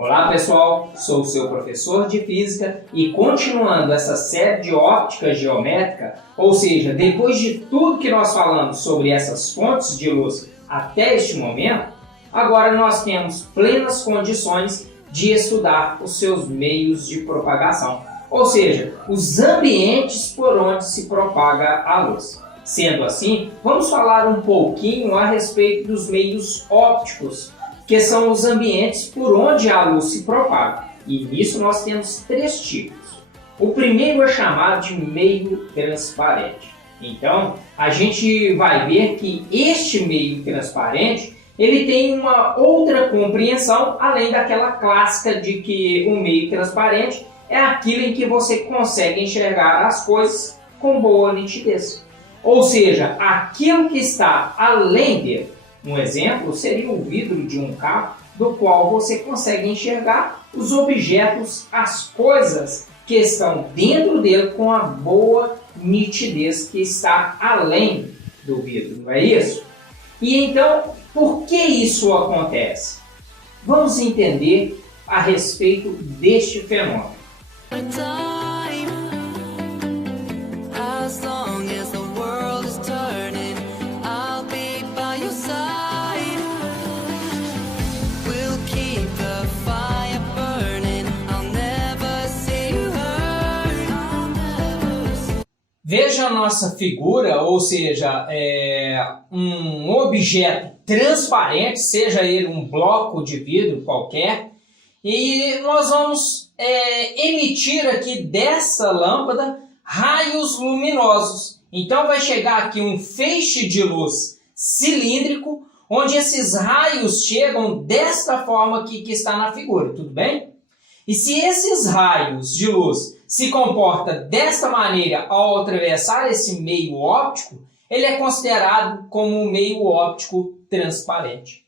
Olá pessoal, sou o seu professor de Física e continuando essa série de óptica geométrica, ou seja, depois de tudo que nós falamos sobre essas fontes de luz até este momento, agora nós temos plenas condições de estudar os seus meios de propagação, ou seja, os ambientes por onde se propaga a luz. Sendo assim, vamos falar um pouquinho a respeito dos meios ópticos, que são os ambientes por onde a luz se propaga. E nisso nós temos três tipos. O primeiro é chamado de meio transparente. Então, a gente vai ver que este meio transparente ele tem uma outra compreensão, além daquela clássica de que o meio transparente é aquilo em que você consegue enxergar as coisas com boa nitidez. Ou seja, aquilo que está além dele. Um exemplo seria o vidro de um carro, do qual você consegue enxergar os objetos, as coisas que estão dentro dele com a boa nitidez que está além do vidro, não é isso? E então, por que isso acontece? Vamos entender a respeito deste fenômeno. Veja a nossa figura, ou seja, um objeto transparente, seja ele um bloco de vidro qualquer, e nós vamos emitir aqui dessa lâmpada raios luminosos. Então vai chegar aqui um feixe de luz cilíndrico, onde esses raios chegam desta forma aqui que está na figura, tudo bem? E se esses raios de luz se comporta desta maneira ao atravessar esse meio óptico, ele é considerado como um meio óptico transparente.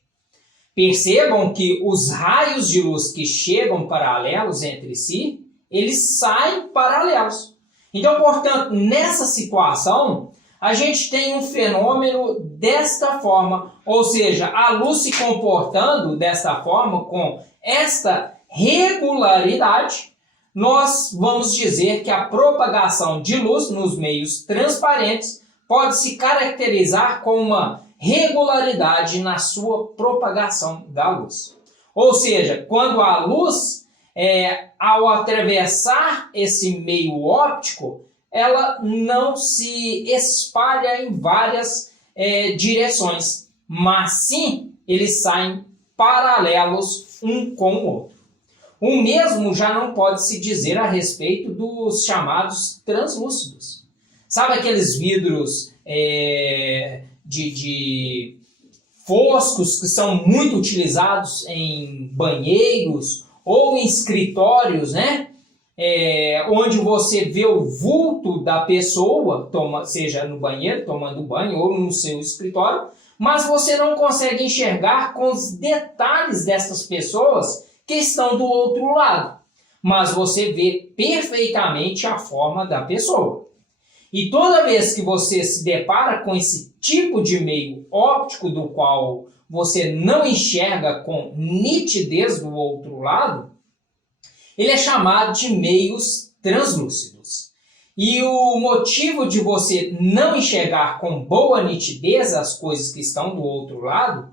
Percebam que os raios de luz que chegam paralelos entre si, eles saem paralelos. Então, portanto, nessa situação, a gente tem um fenômeno desta forma, ou seja, a luz se comportando desta forma, com esta regularidade, nós vamos dizer que a propagação de luz nos meios transparentes pode se caracterizar com uma regularidade na sua propagação da luz. Ou seja, quando a luz, ao atravessar esse meio óptico, ela não se espalha em várias direções, mas sim eles saem paralelos um com o outro. O mesmo já não pode se dizer a respeito dos chamados translúcidos. Sabe aqueles vidros de foscos que são muito utilizados em banheiros ou em escritórios, né? Onde você vê o vulto da pessoa, seja no banheiro, tomando banho, ou no seu escritório, mas você não consegue enxergar com os detalhes dessas pessoas que estão do outro lado, mas você vê perfeitamente a forma da pessoa. E toda vez que você se depara com esse tipo de meio óptico do qual você não enxerga com nitidez do outro lado, ele é chamado de meios translúcidos. E o motivo de você não enxergar com boa nitidez as coisas que estão do outro lado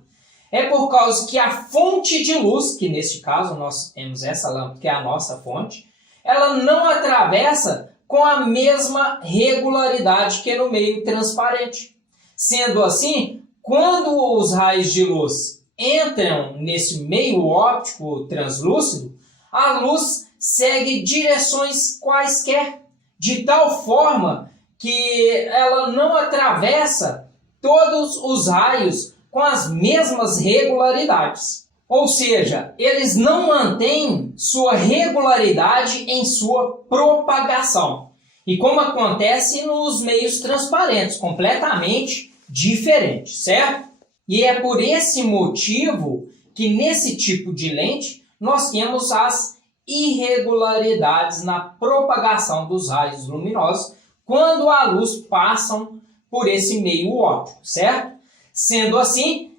é por causa que a fonte de luz, que neste caso nós temos essa lâmpada, que é a nossa fonte, ela não atravessa com a mesma regularidade que no meio transparente. Sendo assim, quando os raios de luz entram nesse meio óptico translúcido, a luz segue direções quaisquer, de tal forma que ela não atravessa todos os raios com as mesmas regularidades. Ou seja, eles não mantêm sua regularidade em sua propagação. E como acontece nos meios transparentes, completamente diferente, certo? E é por esse motivo que nesse tipo de lente nós temos as irregularidades na propagação dos raios luminosos quando a luz passa por esse meio óptico, certo? Sendo assim,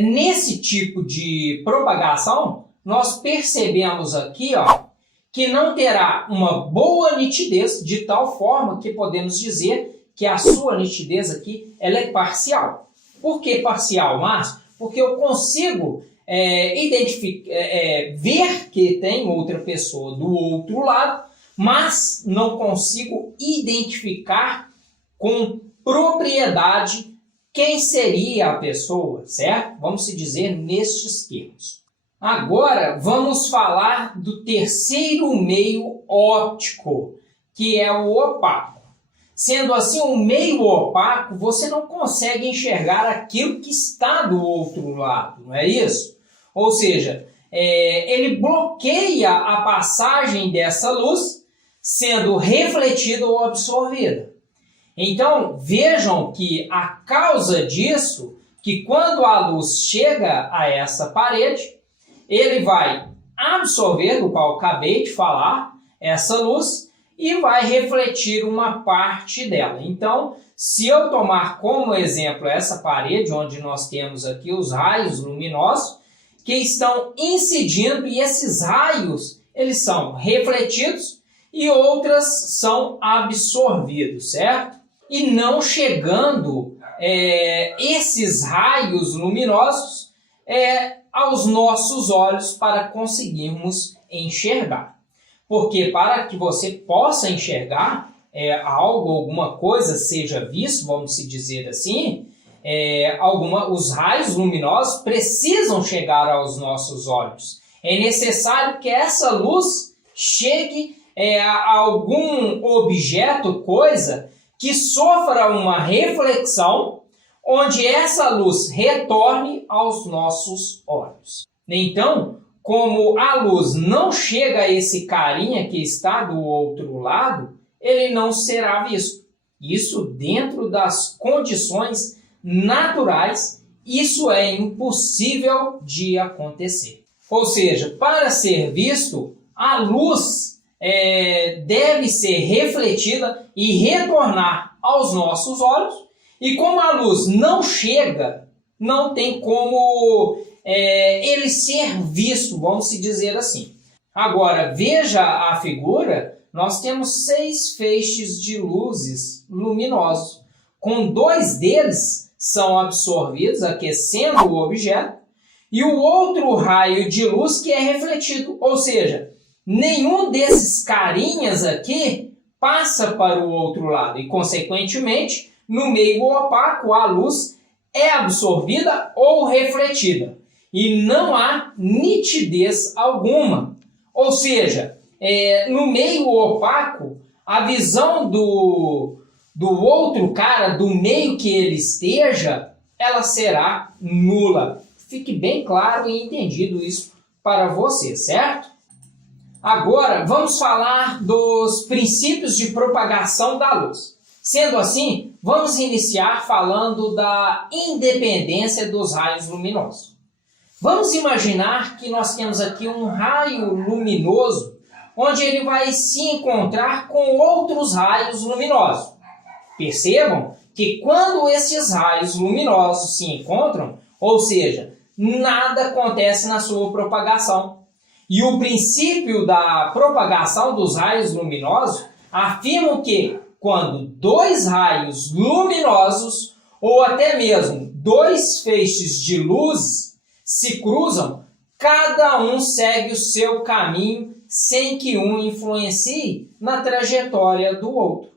nesse tipo de propagação, nós percebemos aqui, ó, que não terá uma boa nitidez, de tal forma que podemos dizer que a sua nitidez aqui ela é parcial. Por que parcial, Márcio? Porque eu consigo ver que tem outra pessoa do outro lado, mas não consigo identificar com propriedade quem seria a pessoa, certo? Vamos se dizer nestes termos. Agora vamos falar do terceiro meio óptico, que é o opaco. Sendo assim, um meio opaco, você não consegue enxergar aquilo que está do outro lado, não é isso? Ou seja, ele bloqueia a passagem dessa luz, sendo refletida ou absorvida. Então, vejam que a causa disso, que quando a luz chega a essa parede, ele vai absorver, do qual eu acabei de falar, essa luz, e vai refletir uma parte dela. Então, se eu tomar como exemplo essa parede, onde nós temos aqui os raios luminosos, que estão incidindo, e esses raios, eles são refletidos, e outras são absorvidos, certo? E não chegando esses raios luminosos aos nossos olhos para conseguirmos enxergar. Porque para que você possa enxergar alguma coisa seja visto, vamos se dizer assim, os raios luminosos precisam chegar aos nossos olhos. É necessário que essa luz chegue a algum objeto, coisa, que sofra uma reflexão, onde essa luz retorne aos nossos olhos. Então, como a luz não chega a esse carinha que está do outro lado, ele não será visto. Isso dentro das condições naturais, isso é impossível de acontecer. Ou seja, para ser visto, a luz deve ser refletida e retornar aos nossos olhos, e como a luz não chega, não tem como ele ser visto, vamos se dizer assim. Agora, veja a figura, nós temos 6 feixes de luzes luminosos, com 2 deles são absorvidos, aquecendo o objeto, e o outro raio de luz que é refletido, ou seja, nenhum desses carinhas aqui passa para o outro lado, e consequentemente, no meio opaco, a luz é absorvida ou refletida, e não há nitidez alguma. Ou seja, no meio opaco, a visão do outro cara, do meio que ele esteja, ela será nula. Fique bem claro e entendido isso para você, certo? Agora, vamos falar dos princípios de propagação da luz. Sendo assim, vamos iniciar falando da independência dos raios luminosos. Vamos imaginar que nós temos aqui um raio luminoso, onde ele vai se encontrar com outros raios luminosos. Percebam que quando esses raios luminosos se encontram, ou seja, nada acontece na sua propagação. E o princípio da propagação dos raios luminosos afirma que quando 2 raios luminosos, ou até mesmo 2 feixes de luz, se cruzam, cada um segue o seu caminho sem que um influencie na trajetória do outro.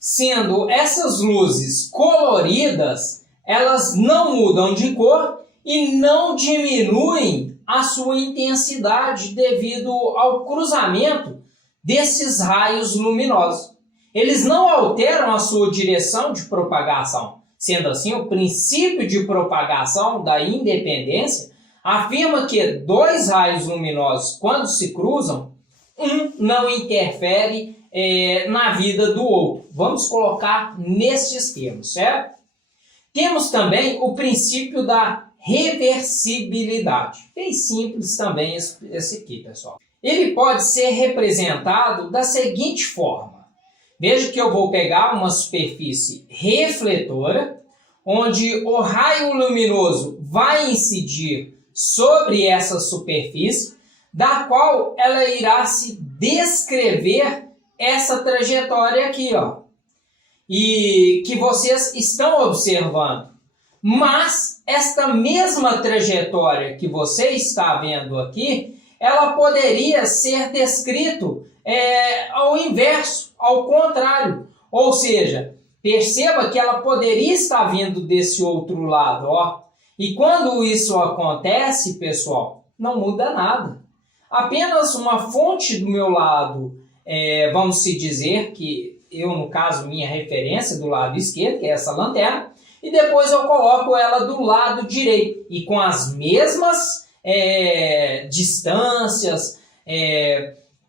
Sendo essas luzes coloridas, elas não mudam de cor e não diminuem a sua intensidade devido ao cruzamento desses raios luminosos. Eles não alteram a sua direção de propagação. Sendo assim, o princípio de propagação da independência afirma que 2 raios luminosos, quando se cruzam, um não interfere na vida do outro. Vamos colocar nestes termos, certo? Temos também o princípio da reversibilidade. Bem simples também esse aqui, pessoal. Ele pode ser representado da seguinte forma. Veja que eu vou pegar uma superfície refletora, onde o raio luminoso vai incidir sobre essa superfície, da qual ela irá se descrever essa trajetória aqui, ó, e que vocês estão observando. Mas esta mesma trajetória que você está vendo aqui, ela poderia ser descrito ao inverso, ao contrário. Ou seja, perceba que ela poderia estar vindo desse outro lado, ó. E quando isso acontece, pessoal, não muda nada. Apenas uma fonte do meu lado, vamos se dizer que eu, no caso, minha referência do lado esquerdo, que é essa lanterna, e depois eu coloco ela do lado direito, e com as mesmas distâncias,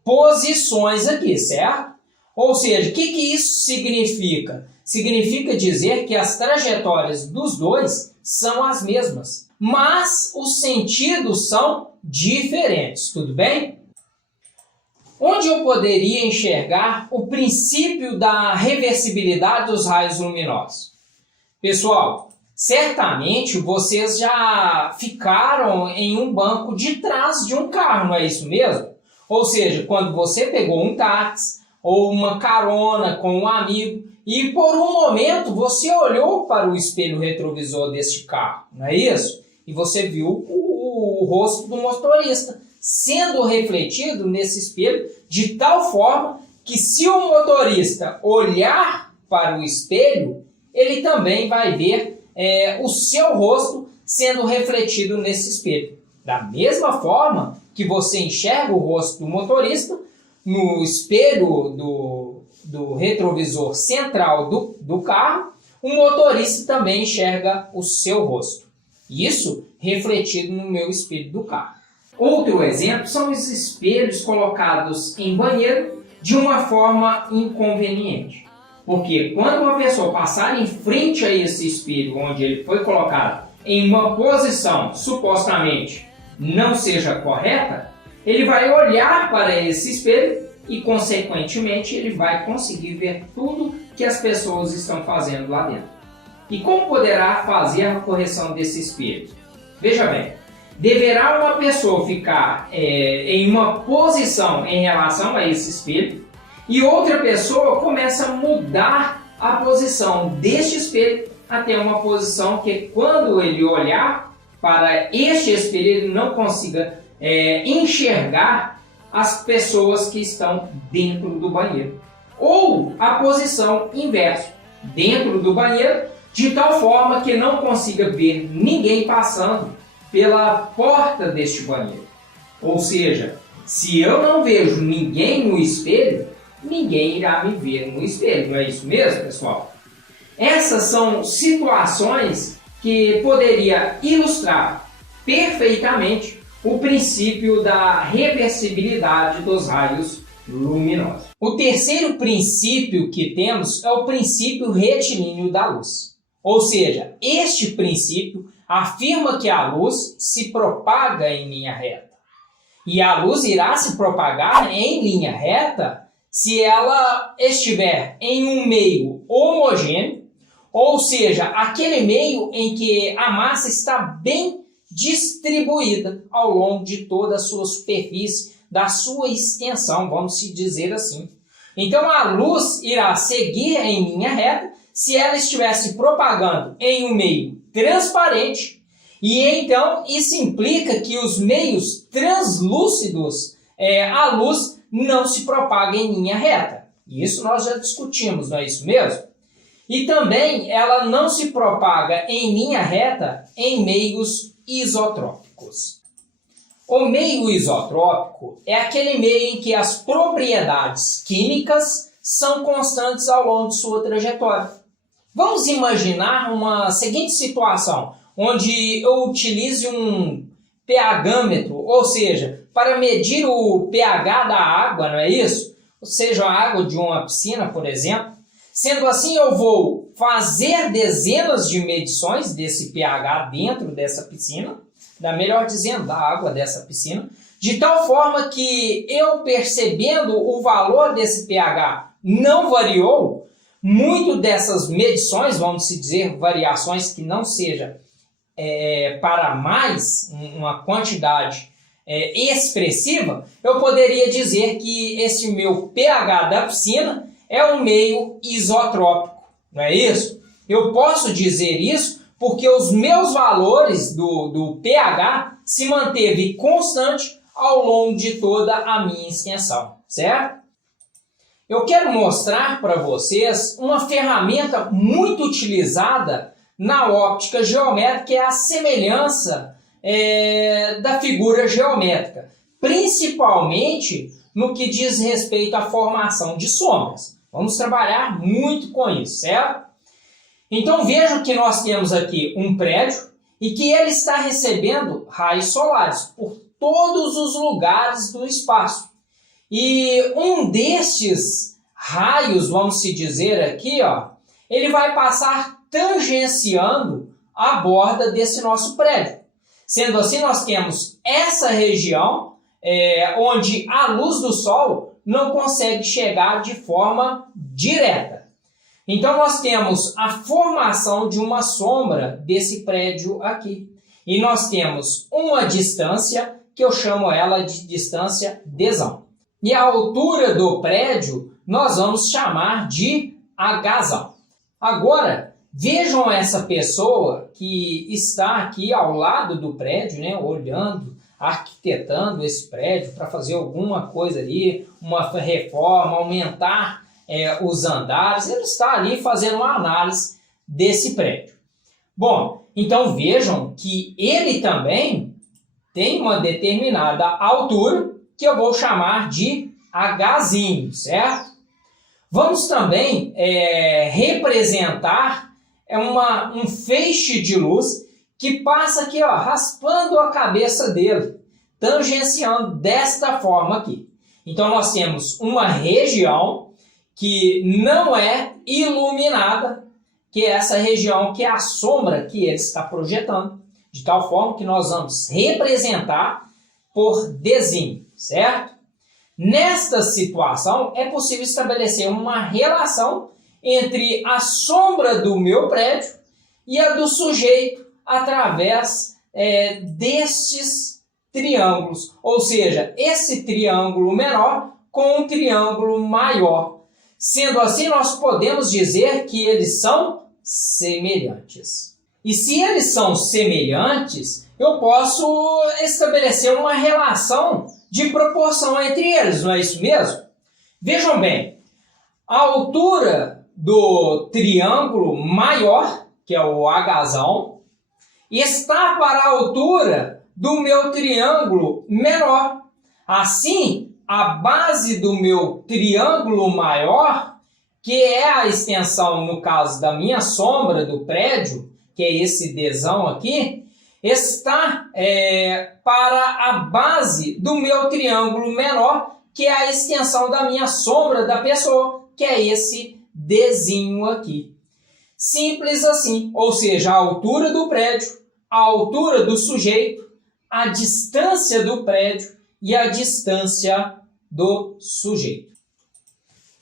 posições aqui, certo? Ou seja, o que isso significa? Significa dizer que as trajetórias dos dois são as mesmas, mas os sentidos são diferentes, tudo bem? Onde eu poderia enxergar o princípio da reversibilidade dos raios luminosos? Pessoal, certamente vocês já ficaram em um banco de trás de um carro, não é isso mesmo? Ou seja, quando você pegou um táxi ou uma carona com um amigo e por um momento você olhou para o espelho retrovisor deste carro, não é isso? E você viu o rosto do motorista sendo refletido nesse espelho de tal forma que se o motorista olhar para o espelho, ele também vai ver o seu rosto sendo refletido nesse espelho. Da mesma forma que você enxerga o rosto do motorista, no espelho do retrovisor central do carro, o motorista também enxerga o seu rosto. Isso refletido no meu espelho do carro. Outro exemplo são os espelhos colocados em banheiro de uma forma inconveniente. Porque quando uma pessoa passar em frente a esse espelho onde ele foi colocado em uma posição supostamente não seja correta, ele vai olhar para esse espelho e, consequentemente, ele vai conseguir ver tudo que as pessoas estão fazendo lá dentro. E como poderá fazer a correção desse espelho? Veja bem, deverá uma pessoa ficar em uma posição em relação a esse espelho e outra pessoa começa a mudar a posição deste espelho até uma posição que, quando ele olhar para este espelho, ele não consiga enxergar as pessoas que estão dentro do banheiro. Ou a posição inversa, dentro do banheiro, de tal forma que não consiga ver ninguém passando pela porta deste banheiro. Ou seja, se eu não vejo ninguém no espelho, ninguém irá me ver no espelho. Não é isso mesmo, pessoal? Essas são situações que poderia ilustrar perfeitamente o princípio da reversibilidade dos raios luminosos. O terceiro princípio que temos é o princípio retilíneo da luz. Ou seja, este princípio afirma que a luz se propaga em linha reta. E a luz irá se propagar em linha reta se ela estiver em um meio homogêneo, ou seja, aquele meio em que a massa está bem distribuída ao longo de toda a sua superfície, da sua extensão, vamos se dizer assim. Então a luz irá seguir em linha reta se ela estiver se propagando em um meio transparente, e então isso implica que os meios translúcidos, a luz não se propaga em linha reta. Isso nós já discutimos, não é isso mesmo? E também ela não se propaga em linha reta em meios isotrópicos. O meio isotrópico é aquele meio em que as propriedades químicas são constantes ao longo de sua trajetória. Vamos imaginar uma seguinte situação, onde eu utilize um pHmetro, ou seja, para medir o pH da água, não é isso? Ou seja, a água de uma piscina, por exemplo. Sendo assim, eu vou fazer dezenas de medições desse pH dentro dessa piscina, melhor dizendo, da água dessa piscina, de tal forma que eu, percebendo o valor desse pH não variou, muito dessas medições, vamos dizer, variações que não sejam para mais, uma quantidade expressiva, eu poderia dizer que esse meu pH da piscina é um meio isotrópico, não é isso? Eu posso dizer isso porque os meus valores do pH se manteve constante ao longo de toda a minha extensão, certo? Eu quero mostrar para vocês uma ferramenta muito utilizada na óptica geométrica, que é a semelhança da figura geométrica, principalmente no que diz respeito à formação de sombras. Vamos trabalhar muito com isso, certo? Então vejam que nós temos aqui um prédio e que ele está recebendo raios solares por todos os lugares do espaço. E um destes raios, vamos se dizer aqui, ó, ele vai passar tangenciando a borda desse nosso prédio. Sendo assim, nós temos essa região onde a luz do sol não consegue chegar de forma direta. Então, nós temos a formação de uma sombra desse prédio aqui. E nós temos uma distância, que eu chamo ela de distância Dzão. E a altura do prédio, nós vamos chamar de Hzão. Agora, vejam essa pessoa que está aqui ao lado do prédio, né, olhando, arquitetando esse prédio para fazer alguma coisa ali, uma reforma, aumentar os andares. Ele está ali fazendo uma análise desse prédio. Bom, então vejam que ele também tem uma determinada altura que eu vou chamar de Hzinho, certo? Vamos também representar um feixe de luz que passa aqui, ó, raspando a cabeça dele, tangenciando desta forma aqui. Então nós temos uma região que não é iluminada, que é essa região que é a sombra que ele está projetando, de tal forma que nós vamos representar por Dzinho, certo? Nesta situação, é possível estabelecer uma relação entre a sombra do meu prédio e a do sujeito através destes triângulos, ou seja, esse triângulo menor com um triângulo maior. Sendo assim, nós podemos dizer que eles são semelhantes. E se eles são semelhantes, eu posso estabelecer uma relação de proporção entre eles, não é isso mesmo? Vejam bem, a altura do triângulo maior, que é o Hzão, está para a altura do meu triângulo menor. Assim, a base do meu triângulo maior, que é a extensão, no caso da minha sombra do prédio, que é esse Dzão aqui, está para a base do meu triângulo menor, que é a extensão da minha sombra da pessoa, que é esse Dzinho aqui. Simples assim, ou seja, a altura do prédio, a altura do sujeito, a distância do prédio e a distância do sujeito.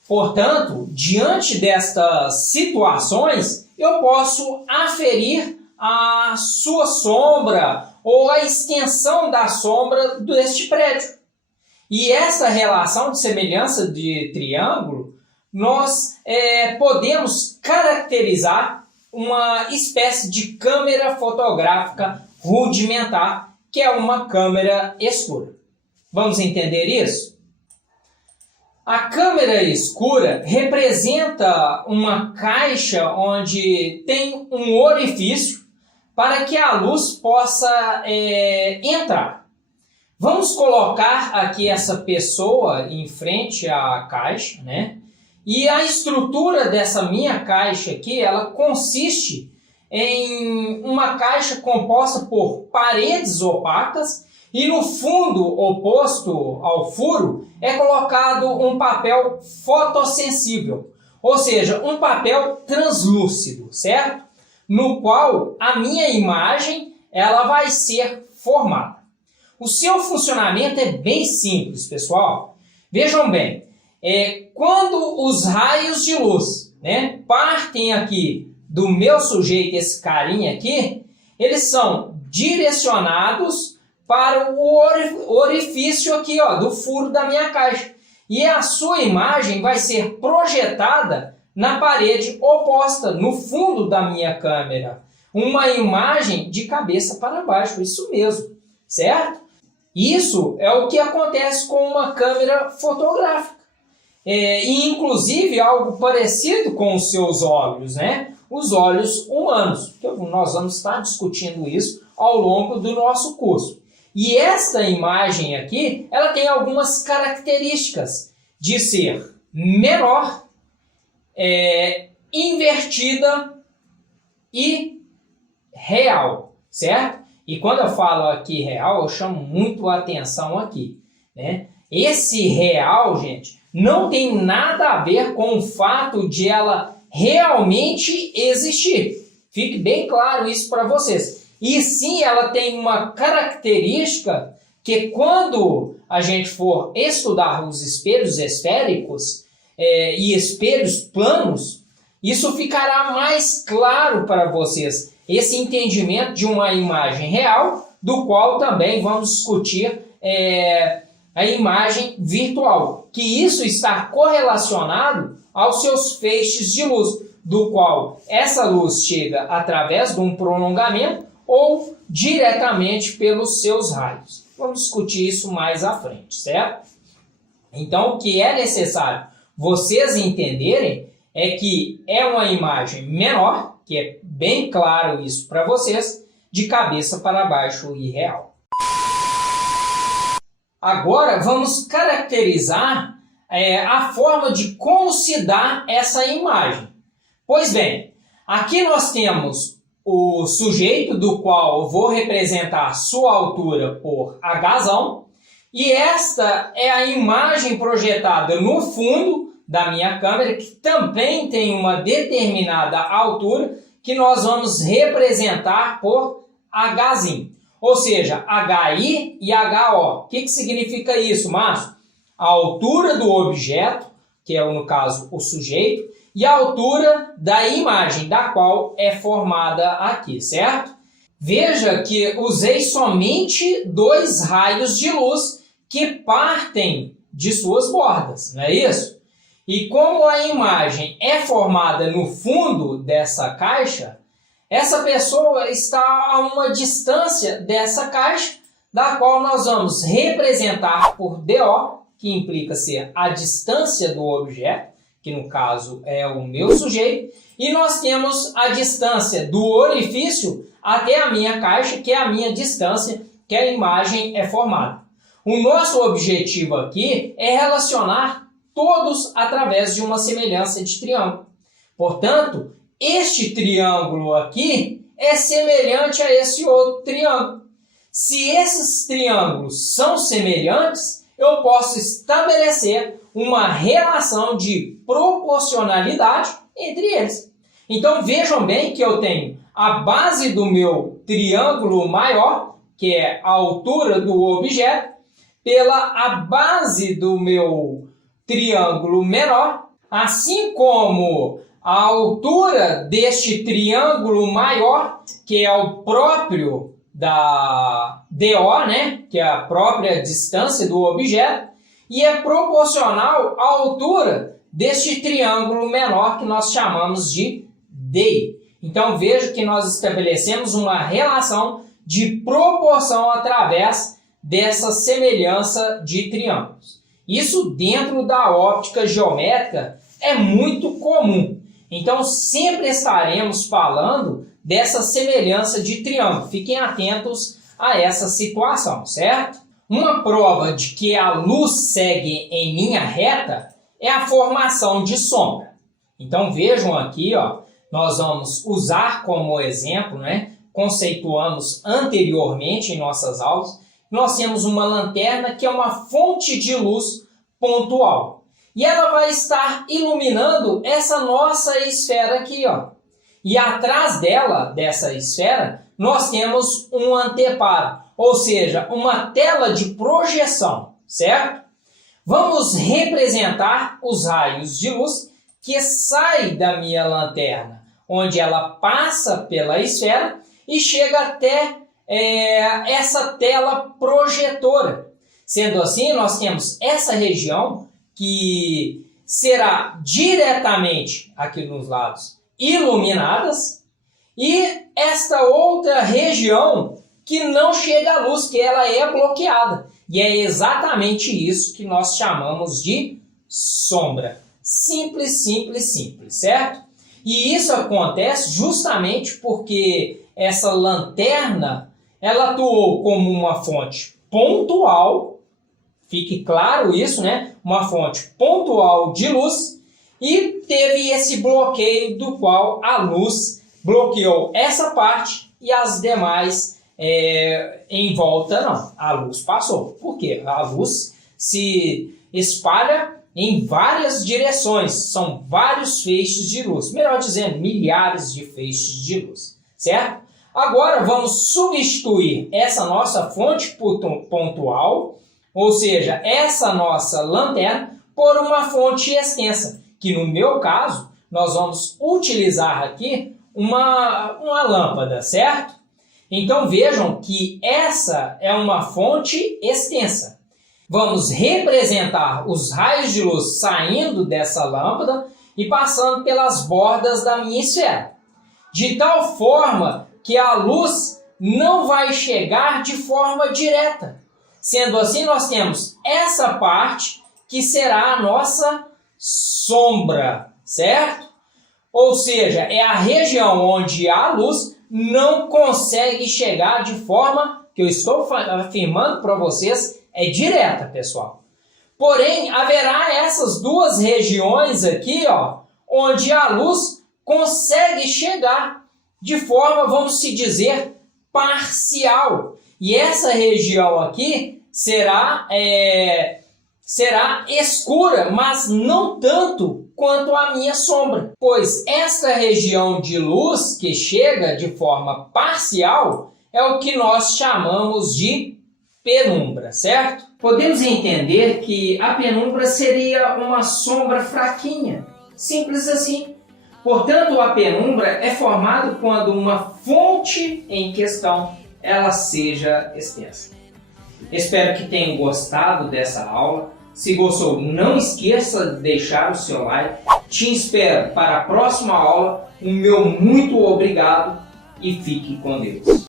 Portanto, diante destas situações, eu posso aferir a sua sombra ou a extensão da sombra deste prédio. E essa relação de semelhança de triângulo, nós podemos caracterizar uma espécie de câmera fotográfica rudimentar, que é uma câmera escura. Vamos entender isso? A câmera escura representa uma caixa onde tem um orifício para que a luz possa entrar. Vamos colocar aqui essa pessoa em frente à caixa, né? E a estrutura dessa minha caixa aqui, ela consiste em uma caixa composta por paredes opacas e no fundo oposto ao furo é colocado um papel fotossensível, ou seja, um papel translúcido, certo? No qual a minha imagem ela vai ser formada. O seu funcionamento é bem simples, pessoal. Vejam bem, quando os raios de luz, né, partem aqui do meu sujeito, esse carinha aqui, eles são direcionados para o orifício aqui, ó, do furo da minha caixa. E a sua imagem vai ser projetada na parede oposta, no fundo da minha câmera. Uma imagem de cabeça para baixo, isso mesmo, certo? Isso é o que acontece com uma câmera fotográfica. E inclusive algo parecido com os seus olhos, né? Os olhos humanos. Nós vamos estar discutindo isso ao longo do nosso curso. E esta imagem aqui, ela tem algumas características de ser menor, invertida e real, certo? E quando eu falo aqui real, eu chamo muito a atenção aqui, né? Esse real, gente, não tem nada a ver com o fato de ela realmente existir. Fique bem claro isso para vocês. E sim, ela tem uma característica que quando a gente for estudar os espelhos esféricos e espelhos planos, isso ficará mais claro para vocês. Esse entendimento de uma imagem real, do qual também vamos discutir a imagem virtual, que isso está correlacionado aos seus feixes de luz, do qual essa luz chega através de um prolongamento ou diretamente pelos seus raios. Vamos discutir isso mais à frente, certo? Então, o que é necessário vocês entenderem é que é uma imagem menor, que é bem claro isso para vocês, de cabeça para baixo e real. Agora vamos caracterizar a forma de como se dá essa imagem. Pois bem, aqui nós temos o sujeito, do qual eu vou representar sua altura por Hzão, e esta é a imagem projetada no fundo da minha câmera, que também tem uma determinada altura, que nós vamos representar por Hzinho. Ou seja, HI e HO. O que significa isso, Márcio? A altura do objeto, que é no caso o sujeito, e a altura da imagem, da qual é formada aqui, certo? Veja que usei somente 2 raios de luz que partem de suas bordas, não é isso? E como a imagem é formada no fundo dessa caixa, essa pessoa está a uma distância dessa caixa, da qual nós vamos representar por DO, que implica ser a distância do objeto, que no caso é o meu sujeito, e nós temos a distância do orifício até a minha caixa, que é a minha distância que a imagem é formada. O nosso objetivo aqui é relacionar todos através de uma semelhança de triângulo. Portanto, este triângulo aqui é semelhante a esse outro triângulo. Se esses triângulos são semelhantes, eu posso estabelecer uma relação de proporcionalidade entre eles. Então vejam bem que eu tenho a base do meu triângulo maior, que é a altura do objeto, pela a base do meu triângulo menor, assim como a altura deste triângulo maior, que é o próprio da DO, né? Que é a própria distância do objeto, e é proporcional à altura deste triângulo menor que nós chamamos de DI. Então veja que nós estabelecemos uma relação de proporção através dessa semelhança de triângulos. Isso dentro da óptica geométrica é muito comum. Então sempre estaremos falando dessa semelhança de triângulo. Fiquem atentos a essa situação, certo? Uma prova de que a luz segue em linha reta é a formação de sombra. Então vejam aqui, ó, nós vamos usar como exemplo, né? Conceituamos anteriormente em nossas aulas, nós temos uma lanterna que é uma fonte de luz pontual. E ela vai estar iluminando essa nossa esfera aqui, ó. E atrás dela, dessa esfera, nós temos um anteparo, ou seja, uma tela de projeção, certo? Vamos representar os raios de luz que saem da minha lanterna, onde ela passa pela esfera e chega até essa tela projetora. Sendo assim, nós temos essa região que será diretamente aqui nos lados iluminadas e esta outra região que não chega à luz, que ela é bloqueada. E é exatamente isso que nós chamamos de sombra. Simples, simples, simples, certo? E isso acontece justamente porque essa lanterna, ela atuou como uma fonte pontual, fique claro isso, né? Uma fonte pontual de luz, e teve esse bloqueio do qual a luz bloqueou essa parte e as demais em volta não. A luz passou. Por quê? A luz se espalha em várias direções, são vários feixes de luz, melhor dizendo, milhares de feixes de luz, certo? Agora vamos substituir essa nossa fonte pontual, ou seja, essa nossa lanterna, por uma fonte extensa, que no meu caso, nós vamos utilizar aqui uma lâmpada, certo? Então vejam que essa é uma fonte extensa. Vamos representar os raios de luz saindo dessa lâmpada e passando pelas bordas da minha esfera, de tal forma que a luz não vai chegar de forma direta. Sendo assim, nós temos essa parte que será a nossa sombra, certo? Ou seja, é a região onde a luz não consegue chegar de forma, que eu estou afirmando para vocês, é direta, pessoal. Porém, haverá essas duas regiões aqui, ó, onde a luz consegue chegar de forma, vamos se dizer, parcial. E essa região aqui será escura, mas não tanto quanto a minha sombra. Pois esta região de luz que chega de forma parcial é o que nós chamamos de penumbra, certo? Podemos entender que a penumbra seria uma sombra fraquinha, simples assim. Portanto, a penumbra é formada quando uma fonte em questão ela seja extensa. Espero que tenham gostado dessa aula. Se gostou, não esqueça de deixar o seu like. Te espero para a próxima aula. O meu muito obrigado e fique com Deus.